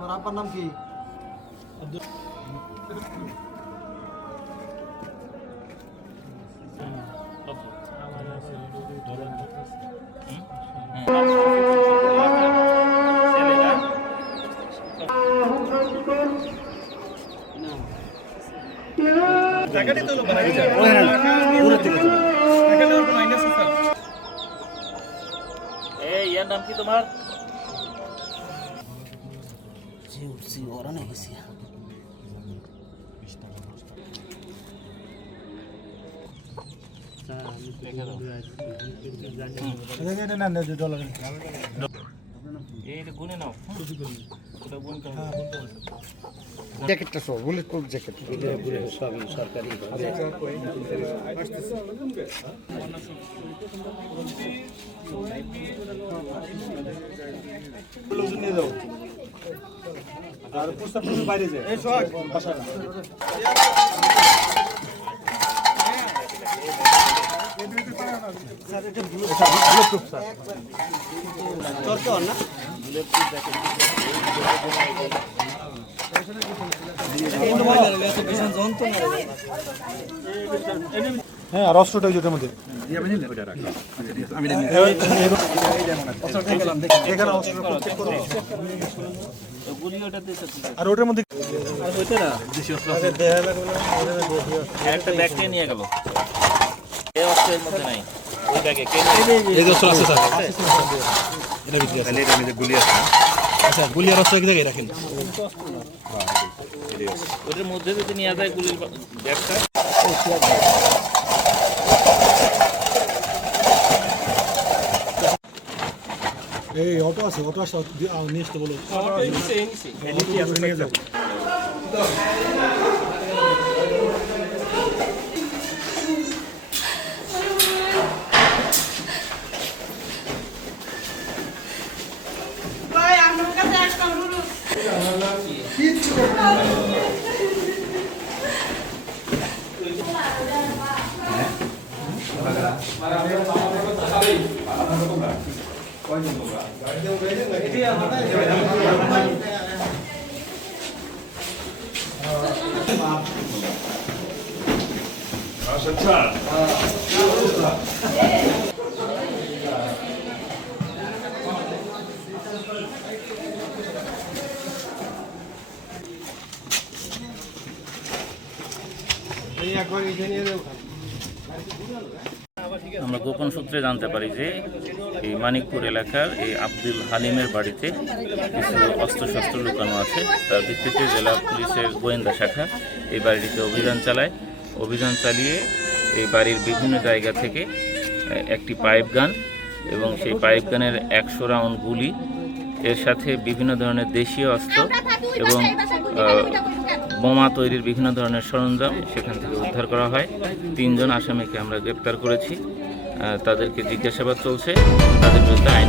তোমার আব্বার নাম কি? ইয়ার নাম কি তোমার? ওরা না গেছি গুনে নাও। জ্যাকেটটা সব বুলেট প্রুফ জ্যাকেট সবই সরকারি নিয়ে যাও আর প্রস্তাব বাইরে যায় বাসা হ্যাঁ আর অস্ত্রটা যেটার মধ্যে আর ওটার মধ্যে একটা ব্যাগ কে নিয়ে গেল? এই অস্ত্রের মধ্যে নাই। ওই ব্যাগে কে এই অস্ত্র আছে স্যার এটা ভিতরে আছে এটা মধ্যে গুলি আছে আচ্ছা গুলি আর অস্ত্র এক জায়গায় রাখেন ওটার মধ্যে যদি নিয়ে যায় গুলির ব্যাগটা। এই অটো আছে অটো আসা নিয়ে আসতে বলো নিয়ে যাও আমরা গোপন সূত্রে জানতে পারি যে এই মানিকপুর এলাকার এই আব্দুল হালিমের বাড়িতে কিছু অস্ত্রশস্ত্র লুকানো আছে। তার ভিত্তিতে জেলা পুলিশের গোয়েন্দা শাখা এই বাড়িটিতে অভিযান চালায়। অভিযান চালিয়ে এই বাড়ির বিভিন্ন জায়গা থেকে একটি পাইপ গান এবং সেই পাইপ গানের 100 রাউন্ড গুলি, এর সাথে বিভিন্ন ধরনের দেশীয় অস্ত্র এবং বোমা তৈরির বিভিন্ন ধরনের সরঞ্জাম সেখান থেকে উদ্ধার করা হয়। 3 জন আসামিকে আমরা গ্রেপ্তার করেছি। তাদেরকে জিজ্ঞাসাবাদ চলছে, তাদের বিরুদ্ধে আইন